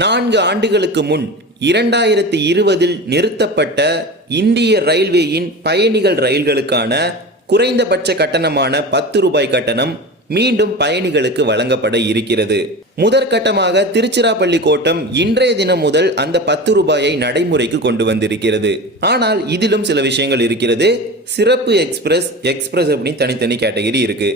4 ஆண்டுகளுக்கு முன் 2020இல் நிறுத்தப்பட்ட இந்திய ரயில்வேயின் பயணிகள் ரயில்களுக்கான குறைந்தபட்ச கட்டணமான 10 ரூபாய் கட்டணம் மீண்டும் பயணிகளுக்கு வழங்கப்பட இருக்கிறது. முதற்கட்டமாக திருச்சிராப்பள்ளி கோட்டம் இன்றைய தினம் முதல் அந்த 10 ரூபாயை நடைமுறைக்கு கொண்டு வந்திருக்கிறது. ஆனால் இதிலும் சில விஷயங்கள் இருக்கிறது. சிறப்பு எக்ஸ்பிரஸ் அப்படின்னு தனித்தனி கேட்டகரி இருக்கு.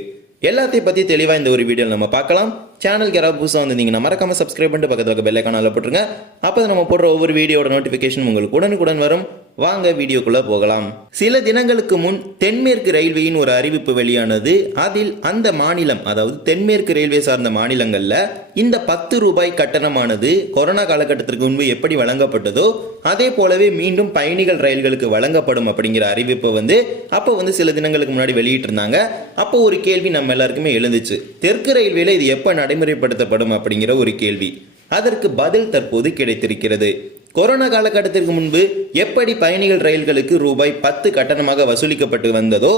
எல்லாத்தையும் பத்தி தெளிவா இந்த ஒரு வீடியோ நம்ம பார்க்கலாம். சேனலுக்கு யாராவது புதுசாக வந்திருந்தீங்கன்னா மறக்காம சப்ஸ்கிரைப் பண்ணிட்டு பக்கத்தில் இருக்க பெல் ஐகானை போட்டுருங்க. அப்போ நம்ம போடுற ஒவ்வொரு வீடியோட நோட்டிஃபிகேஷன் உங்களுக்கு உடனுக்குடன் வரும். வாங்க வீடியோக்குள்ள போகலாம். சில தினங்களுக்கு முன் தென்மேற்கு ரயில்வேயின் ஒரு அறிவிப்பு வெளியானது. அதில் அந்த மாநிலம், அதாவது தென்மேற்கு ரயில்வே சார்ந்த மாநிலங்கள்ல இந்த 10 ரூபாய் கட்டணமானது கொரோனா காலகட்டத்திற்கு முன்பு எப்படி வழங்கப்பட்டதோ அதே போலவே மீண்டும் பயணிகள் ரயில்களுக்கு வழங்கப்படும் அப்படிங்கிற அறிவிப்பை அப்போ சில தினங்களுக்கு முன்னாடி வெளியிட்டு இருந்தாங்க. அப்போ ஒரு கேள்வி நம்ம எல்லாருக்குமே எழுந்துச்சு. தெற்கு ரயில்வேல இது எப்ப நடைமுறைப்படுத்தப்படும் அப்படிங்கிற ஒரு கேள்வி. அதற்கு பதில் தற்போது கிடைத்திருக்கிறது. கொரோனா காலகட்டத்திற்கு முன்பு எப்படி பயணிகள் ரயில்களுக்கு ரூபாய் 10 கட்டணமாக வசூலிக்கப்பட்டு வந்ததோ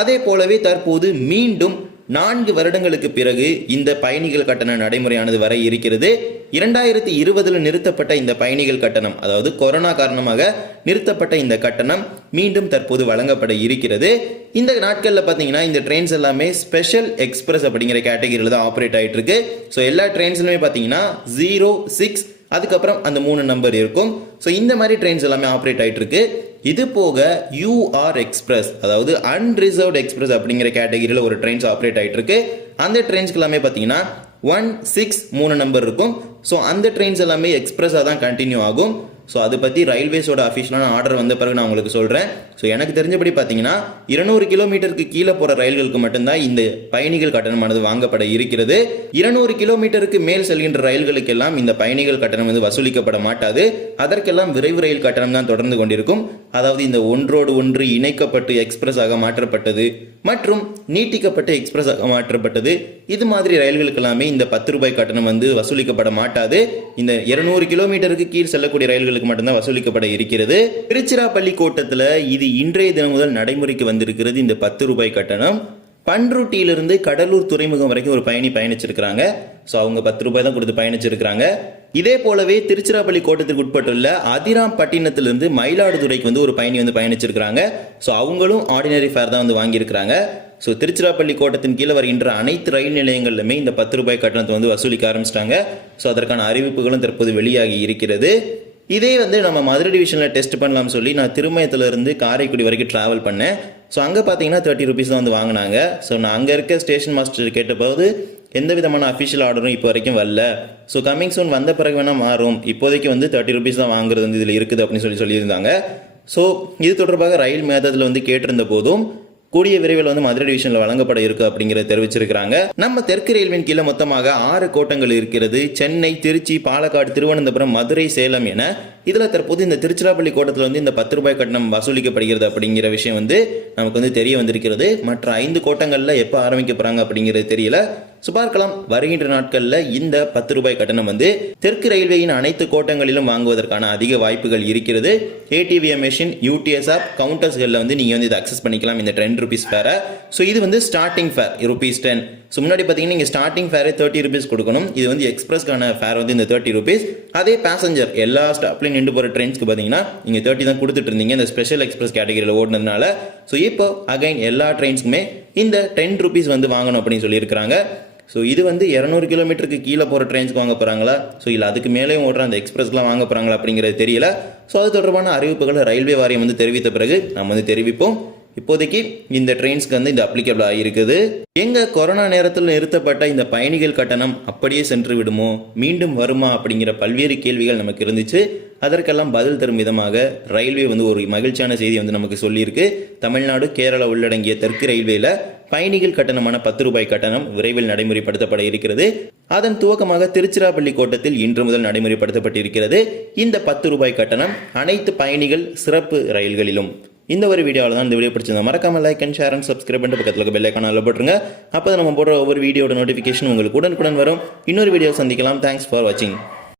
அதே போலவே தற்போது மீண்டும் 4 வருடங்களுக்கு பிறகு இந்த பயணிகள் கட்டண நடைமுறையானது வர இருக்கிறது. 2020 நிறுத்தப்பட்ட இந்த பயணிகள் கட்டணம், அதாவது கொரோனா காரணமாக நிறுத்தப்பட்ட இந்த கட்டணம் மீண்டும் தற்போது வழங்கப்பட இருக்கிறது. இந்த நாட்களில் பார்த்தீங்கன்னா இந்த ட்ரெயின்ஸ் எல்லாமே ஸ்பெஷல் எக்ஸ்பிரஸ் அப்படிங்கிற கேட்டகரியில் தான் ஆப்ரேட் ஆகிட்டு இருக்கு. ஸோ எல்லா ட்ரெயின்ஸ்லுமே பார்த்தீங்கன்னா 0, 6 அதுக்கப்புறம் அந்த 3 நம்பர் இருக்கும். ஸோ இந்த மாதிரி ட்ரெயின்ஸ் எல்லாமே ஆப்ரேட் ஆகிட்டு இருக்கு. இது போக UR எக்ஸ்பிரஸ், அதாவது அன்ரிசர்வ்ட் எக்ஸ்பிரஸ் அப்படிங்கிற கேட்டகரியில் ஒரு ட்ரெயின்ஸ் ஆப்ரேட் ஆகிட்டு இருக்கு. அந்த ட்ரெயின்ஸ்க்கு எல்லாமே பார்த்தீங்கன்னா 1, 6, 3 நம்பர் இருக்கும். ஸோ அந்த ட்ரெயின்ஸ் எல்லாமே எக்ஸ்பிரஸாக தான் கண்டினியூ ஆகும். ஸோ அதை பற்றி ரயில்வேஸோட அஃபிஷியலான ஆர்டர் வந்த பிறகு நான் உங்களுக்கு சொல்கிறேன். ஸோ எனக்கு தெரிஞ்சபடி பார்த்தீங்கன்னா 200 கிலோமீட்டருக்கு கீழே போகிற ரயில்களுக்கு மட்டும்தான் இந்த பயணிகள் கட்டணமானது வாங்கப்பட இருக்கிறது. 200 கிலோமீட்டருக்கு மேல் செல்கின்ற ரயில்களுக்கு எல்லாம் இந்த பயணிகள் கட்டணம் வசூலிக்கப்பட மாட்டாது. அதற்கெல்லாம் விரைவு ரயில் கட்டணம் தான் தொடர்ந்து கொண்டிருக்கும். அதாவது இந்த ஒன்றோடு ஒன்று இணைக்கப்பட்டு எக்ஸ்பிரஸ் ஆக மாற்றப்பட்டது மற்றும் நீட்டிக்கப்பட்ட எக்ஸ்பிரஸ் ஆக மாற்றப்பட்டது, இது மாதிரி ரயில்களுக்கு எல்லாமே இந்த 10 ரூபாய் கட்டணம் வசூலிக்கப்பட மாட்டாது. இந்த 200 கிலோமீட்டருக்கு கீழ் செல்லக்கூடிய ரயில்களுக்கு மட்டும்தான் வசூலிக்கப்பட இருக்கிறது. திருச்சிராப்பள்ளி கோட்டத்தில் இது இன்றைய தினம் முதல் நடைமுறைக்கு வந்திருக்கிறது. இந்த 10 ரூபாய் கட்டணம் பன்ருட்டியிலிருந்து கடலூர் துறைமுகம் வரைக்கும் ஒரு பயணி பயணிச்சிருக்கிறாங்க. ஸோ அவங்க 10 ரூபாய் தான் கொடுத்து பயணிச்சிருக்கிறாங்க. இதே போலவே திருச்சிராப்பள்ளி கோட்டத்திற்கு உட்பட்டுள்ள அதிராம்பட்டினத்திலிருந்து மயிலாடுதுறைக்கு ஒரு பயணி பயணிச்சிருக்கிறாங்க. ஸோ அவங்களும் ஆர்டினரி ஃபேர் தான் வாங்கியிருக்கிறாங்க. ஸோ திருச்சிராப்பள்ளி கோட்டத்தின் கீழே வருகின்ற அனைத்து ரயில் நிலையங்களிலுமே இந்த 10 ரூபாய் கட்டணத்தை வசூலிக்க ஆரம்பிச்சிட்டாங்க. ஸோ அதற்கான அறிவிப்புகளும் தற்போது வெளியாகி இருக்கிறது. இதே நம்ம மதுரை டிவிஷனில் டெஸ்ட் பண்ணலாம் சொல்லி நான் திருமயத்திலிருந்து காரைக்குடி வரைக்கும் ட்ராவல் பண்ணேன். ஸோ அங்கே பார்த்தீங்கன்னா 30 ருபீஸ் தான் வாங்கினாங்க. ஸோ நான் அங்கே இருக்க ஸ்டேஷன் மாஸ்டர் கேட்டபோது எந்த விதமான அஃபிஷியல் ஆர்டரும் இப்போ வரைக்கும் வரல. ஸோ கம்மிங் சூன் வந்த பிறகு வேணால் மாறும், இப்போதைக்கு 30 ருபீஸ் தான் வாங்குறது இதில் இருக்குது அப்படின்னு சொல்லியிருந்தாங்க. ஸோ இது தொடர்பாக ரயில் மேதத்தில் கேட்டிருந்த போதும் கூடிய விரைவில் மதுரை டிவிஷனில் வழங்கப்பட இருக்கு அப்படிங்கிறத தெரிவிச்சிருக்கிறாங்க. நம்ம தெற்கு ரயில்வேயின் கீழே மொத்தமாக 6 கோட்டங்கள் இருக்கிறது. சென்னை, திருச்சி, பாலக்காடு, திருவனந்தபுரம், மதுரை, சேலம் என. இதில் தற்போது இந்த திருச்சிராப்பள்ளி கோட்டத்தில் இந்த 10 ரூபாய் கட்டணம் வசூலிக்கப்படுகிறது அப்படிங்கிற விஷயம் நமக்கு தெரிய வந்திருக்கிறது. மற்ற 5 கோட்டங்களில் எப்போ ஆரம்பிக்க போறாங்க அப்படிங்கிறது தெரியல. ஸோ பார்க்கலாம், வருகின்ற நாட்களில் இந்த 10 ரூபாய் கட்டணம் தெற்கு ரயில்வேயின் அனைத்து கோட்டங்களிலும் வாங்குவதற்கான அதிக வாய்ப்புகள் இருக்கிறது. ATVM மெஷின், UTS ஆப், கவுண்டர்ஸ்களில் நீங்கள் இதை அக்சஸ் பண்ணிக்கலாம் இந்த 10 ருபீஸ் ஃபேரை. ஸோ இது ஸ்டார்டிங் ஃபேர் ₹10. ஸோ முன்னாடி பார்த்தீங்கன்னா நீங்கள் ஸ்டார்டிங் ஃபேரே 30 ருபீஸ் கொடுக்கணும். இது எக்ஸ்பிரஸ்க்கான ஃபேர் இந்த 30 ருபீஸ். அதே பேசஞ்சர் எல்லா ஸ்டாப்லையும் நின்று போகிற ட்ரெயின்ஸ்க்கு பார்த்தீங்கன்னா நீங்கள் 30 தான் கொடுத்துட்டு இருந்தீங்க இந்த ஸ்பெஷல் எக்ஸ்பிரஸ் கேட்டகரியில் ஓடினதுனால. ஸோ இப்போ அகைன் எல்லா ட்ரெயின்ஸ்க்குமே இந்த 10 ருபீஸ் வாங்கணும் அப்படின்னு சொல்லியிருக்கிறாங்க. ஸோ இது 200 கிலோமீட்டருக்கு கீழே போகிற ட்ரெயின்ஸ்க்கு வாங்க போகிறாங்களா, ஸோ இல்லை அதுக்கு மேலேயும் ஓடுற அந்த எக்ஸ்பிரஸ்லாம் வாங்க போகிறாங்களா அப்படிங்கிறது தெரியல. ஸோ அது தொடர்பான அறிவிப்புகளை ரயில்வே வாரியம் தெரிவித்த பிறகு நம்ம தெரிவிப்போம். இப்போதைக்கு இந்த ட்ரெயின்ஸ்க்கு இது அப்ளிகபிள் ஆகியிருக்குது. எங்க கொரோனா நேரத்தில் நிறுத்தப்பட்ட இந்த பயணிகள் கட்டணம் அப்படியே சென்று விடுமோ, மீண்டும் வருமா அப்படிங்கிற பல்வேறு கேள்விகள் நமக்கு இருந்துச்சு. அதற்கெல்லாம் பதில் தரும் விதமாக ரயில்வே ஒரு மகிழ்ச்சியான செய்தி நமக்கு சொல்லியிருக்கு. தமிழ்நாடு, கேரளா உள்ளடங்கிய தெற்கு ரயில்வேல பயணிகள் கட்டணமான 10 ரூபாய் கட்டணம் விரைவில் நடைமுறைப்படுத்தப்பட இருக்கிறது. அதன் துவக்கமாக திருச்சிராப்பள்ளி கோட்டத்தில் இன்று முதல் நடைமுறைப்படுத்தப்பட்டிருக்கிறது. இந்த 10 ரூபாய் கட்டணம் அனைத்து பயணிகள் சிறப்பு ரயில்களிலும். இந்த ஒரு வீடியோவில் தான் இந்த வீடியோ பிடிச்சிருந்தா மறக்காம like and share and subscribe பண்ணிட்டு பக்கத்தில் பெல் ஐகானை போட்டுருங்க. அப்போ நம்ம போடுற ஒவ்வொரு வீடியோட நோட்டிஃபிகேஷன் உங்களுக்கு உடனுக்குடன் வரும். இன்னொரு வீடியோ சந்திக்கலாம். தேங்க்ஸ் ஃபார் வாட்சிங்.